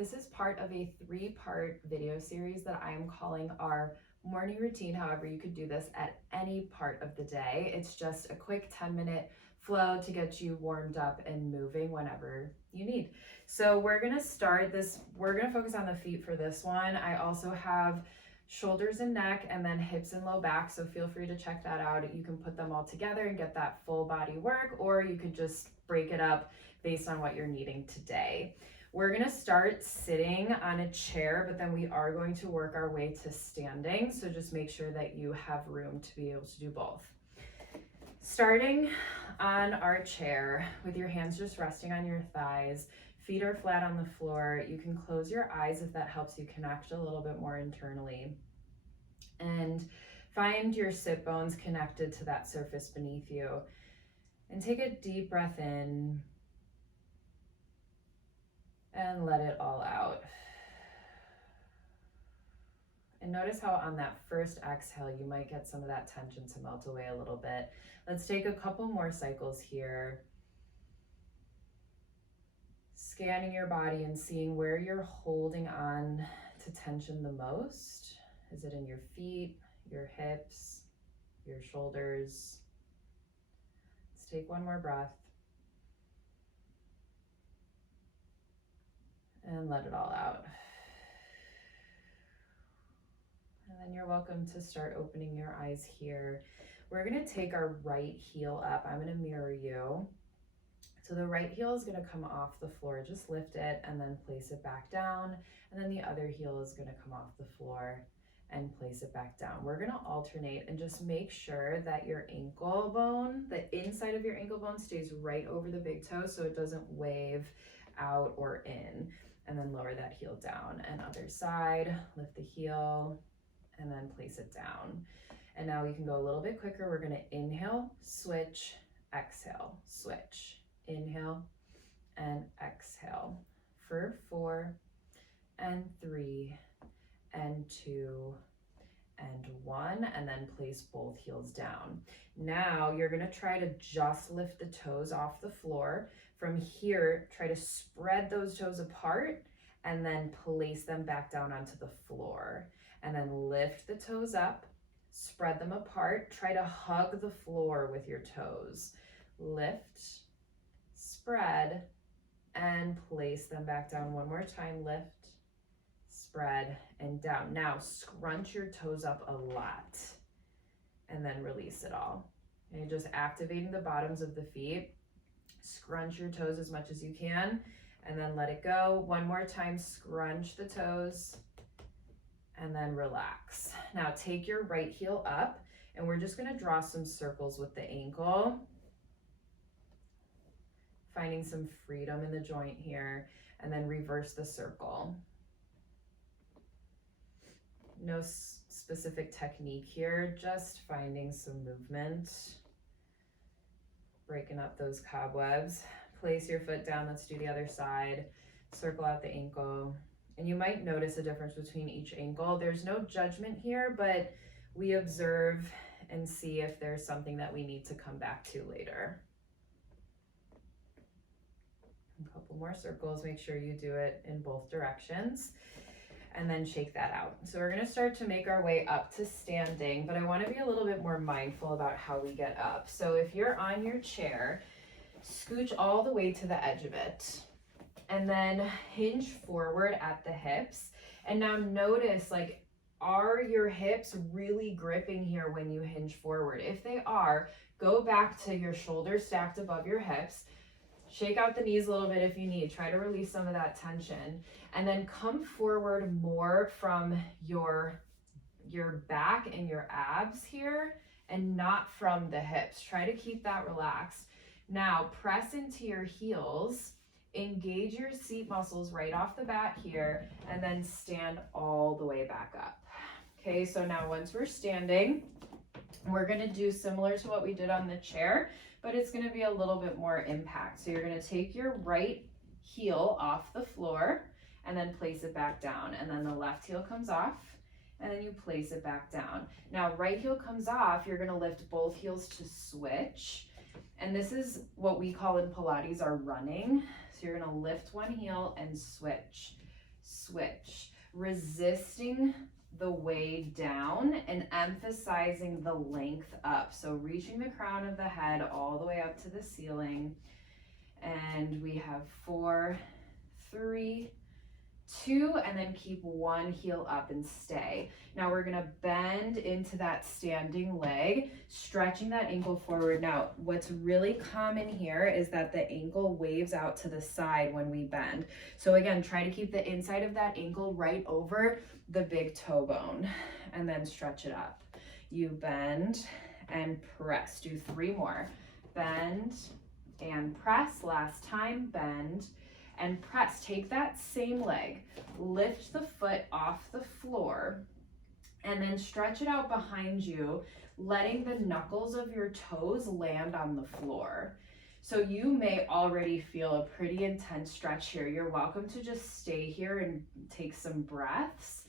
This is part of a 3-part video series that I am calling our morning routine. However, you could do this at any part of the day. It's just a quick 10-minute flow to get you warmed up and moving whenever you need. So we're gonna start this, we're gonna focus on the feet for this one. I also have shoulders and neck and then hips and low back, so feel free to check that out. You can put them all together and get that full body work, or you could just break it up based on what you're needing today. We're gonna start sitting on a chair, but then we are going to work our way to standing. So just make sure that you have room to be able to do both. Starting on our chair with your hands just resting on your thighs, feet are flat on the floor. You can close your eyes if that helps you connect a little bit more internally. And find your sit bones connected to that surface beneath you. And take a deep breath in. And let it all out. And notice how on that first exhale, you might get some of that tension to melt away a little bit. Let's take a couple more cycles here. Scanning your body and seeing where you're holding on to tension the most. Is it in your feet, your hips, your shoulders? Let's take one more breath. And let it all out. And then you're welcome to start opening your eyes here. We're gonna take our right heel up. I'm gonna mirror you. So the right heel is gonna come off the floor. Just lift it and then place it back down. And then the other heel is gonna come off the floor and place it back down. We're gonna alternate and just make sure that your ankle bone, the inside of your ankle bone stays right over the big toe so it doesn't wave out or in. And then lower that heel down. And other side, lift the heel and then place it down. And now we can go a little bit quicker. We're gonna inhale, switch, exhale, switch, inhale and exhale for 4 and 3 and 2 and 1, and then place both heels down. Now you're gonna try to just lift the toes off the floor. From here, try to spread those toes apart and then place them back down onto the floor. And then lift the toes up, spread them apart, try to hug the floor with your toes. Lift, spread, and place them back down. One more time, lift, spread, and down. Now scrunch your toes up a lot and then release it all. And you're just activating the bottoms of the feet. Scrunch your toes as much as you can and then let it go. One more time, scrunch the toes and then relax. Now take your right heel up and we're just gonna draw some circles with the ankle. Finding some freedom in the joint here, and then reverse the circle. No specific technique here, just finding some movement. Breaking up those cobwebs. Place your foot down, let's do the other side. Circle out the ankle. And you might notice a difference between each ankle. There's no judgment here, but we observe and see if there's something that we need to come back to later. A couple more circles, make sure you do it in both directions. And then shake that out. So we're gonna start to make our way up to standing, but I wanna be a little bit more mindful about how we get up. So if you're on your chair, scooch all the way to the edge of it, and then hinge forward at the hips. And now notice, like, are your hips really gripping here when you hinge forward? If they are, go back to your shoulders stacked above your hips. Shake out the knees a little bit if you need. Try to release some of that tension. And then come forward more from your back and your abs here and not from the hips. Try to keep that relaxed. Now press into your heels. Engage your seat muscles right off the bat here and then stand all the way back up. Okay, so now once we're standing, we're gonna do similar to what we did on the chair, but it's gonna be a little bit more impact. So you're gonna take your right heel off the floor and then place it back down. And then the left heel comes off and then you place it back down. Now right heel comes off, you're gonna lift both heels to switch. And this is what we call in Pilates our running. So you're gonna lift one heel and switch, switch. Resisting the way down and emphasizing the length up. So reaching the crown of the head all the way up to the ceiling. And we have 4, 3, 2, and then keep one heel up and stay. Now we're gonna bend into that standing leg, stretching that ankle forward. Now, what's really common here is that the ankle waves out to the side when we bend. So again, try to keep the inside of that ankle right over the big toe bone, and then stretch it up. You bend and press. Do 3 more. Bend and press. Last time, bend and press. Take that same leg, lift the foot off the floor, and then stretch it out behind you, letting the knuckles of your toes land on the floor. So you may already feel a pretty intense stretch here. You're welcome to just stay here and take some breaths.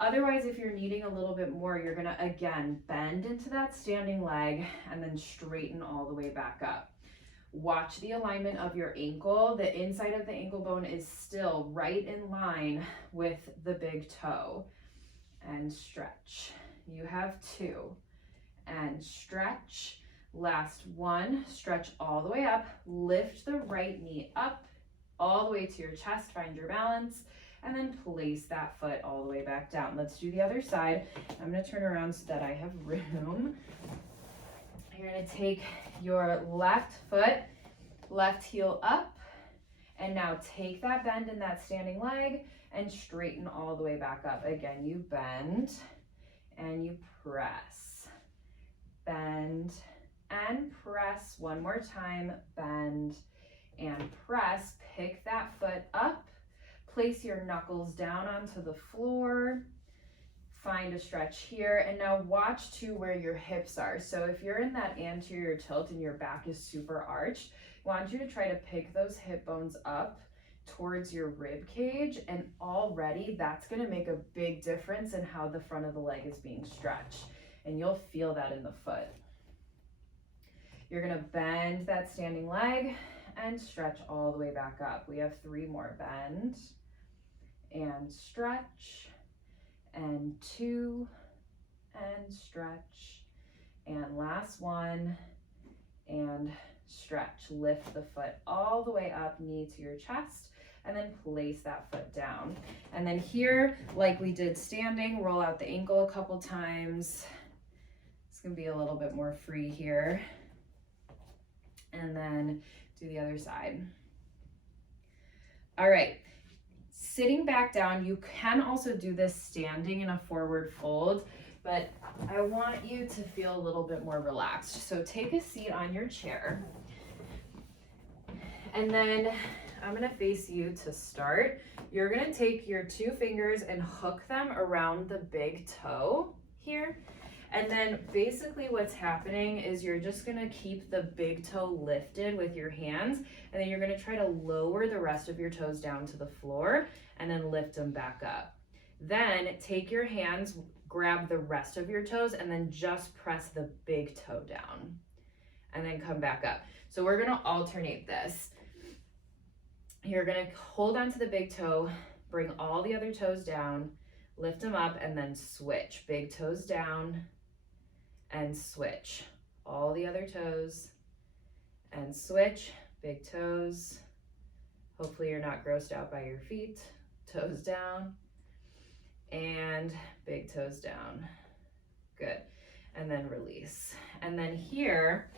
Otherwise, if you're needing a little bit more, you're gonna, again, bend into that standing leg and then straighten all the way back up. Watch the alignment of your ankle. The inside of the ankle bone is still right in line with the big toe. And stretch. You have 2. And stretch. Last 1. Stretch all the way up. Lift the right knee up all the way to your chest. Find your balance. And then place that foot all the way back down. Let's do the other side. I'm going to turn around so that I have room. You're going to take your left foot, left heel up, and now take that bend in that standing leg and straighten all the way back up. Again, you bend and you press. Bend and press. One more time. Bend and press. Pick that foot up. Place your knuckles down onto the floor. Find a stretch here, and now watch to where your hips are. So if you're in that anterior tilt and your back is super arched, I want you to try to pick those hip bones up towards your rib cage, and already that's going to make a big difference in how the front of the leg is being stretched, and you'll feel that in the foot. You're going to bend that standing leg and stretch all the way back up. We have 3 more. Bend and stretch, and 2, and stretch, and last 1, and stretch. Lift the foot all the way up, knee to your chest, and then place that foot down. And then here, like we did standing, roll out the ankle a couple times. It's gonna be a little bit more free here. And then do the other side. All right. Sitting back down, you can also do this standing in a forward fold, but I want you to feel a little bit more relaxed. So take a seat on your chair, and then I'm gonna face you to start. You're gonna take your 2 fingers and hook them around the big toe here. And then basically what's happening is you're just gonna keep the big toe lifted with your hands, and then you're gonna try to lower the rest of your toes down to the floor and then lift them back up. Then take your hands, grab the rest of your toes, and then just press the big toe down and then come back up. So we're gonna alternate this. You're gonna hold on to the big toe, bring all the other toes down, lift them up, and then switch. Big toes down and switch. All the other toes and switch. Big toes. Hopefully you're not grossed out by your feet. Toes down and big toes down. Good. And then release. And then here,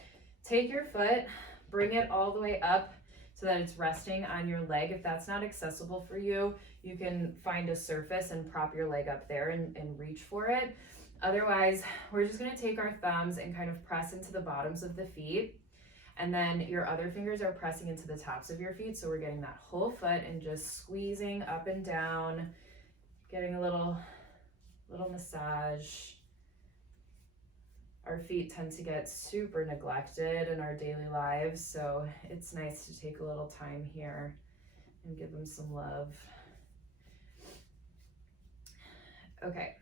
take your foot, bring it all the way up so that it's resting on your leg. If that's not accessible for you, you can find a surface and prop your leg up there and reach for it. Otherwise, we're just gonna take our thumbs and kind of press into the bottoms of the feet. And then your other fingers are pressing into the tops of your feet. So we're getting that whole foot and just squeezing up and down, getting a little massage. Our feet tend to get super neglected in our daily lives. So it's nice to take a little time here and give them some love. Okay,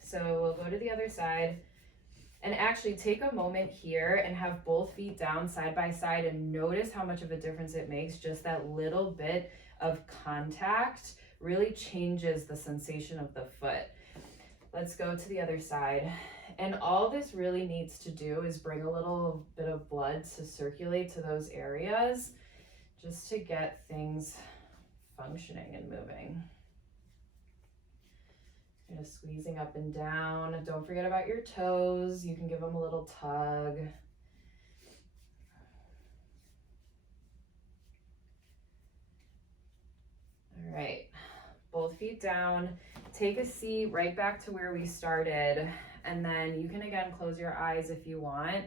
so we'll go to the other side. And actually take a moment here and have both feet down side by side and notice how much of a difference it makes. Just that little bit of contact really changes the sensation of the foot. Let's go to the other side. And all this really needs to do is bring a little bit of blood to circulate to those areas, just to get things functioning and moving. Kind of squeezing up and down. Don't forget about your toes. You can give them a little tug. All right, both feet down. Take a seat right back to where we started, and then you can again close your eyes if you want.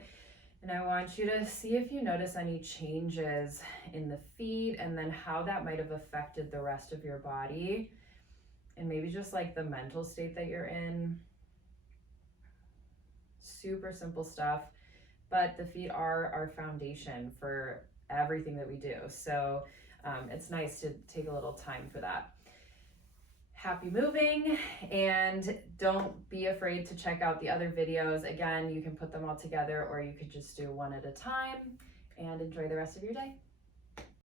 And I want you to see if you notice any changes in the feet and then how that might have affected the rest of your body, and maybe just like the mental state that you're in. Super simple stuff, but the feet are our foundation for everything that we do. So it's nice to take a little time for that. Happy moving, and don't be afraid to check out the other videos. Again, you can put them all together, or you could just do one at a time, and enjoy the rest of your day.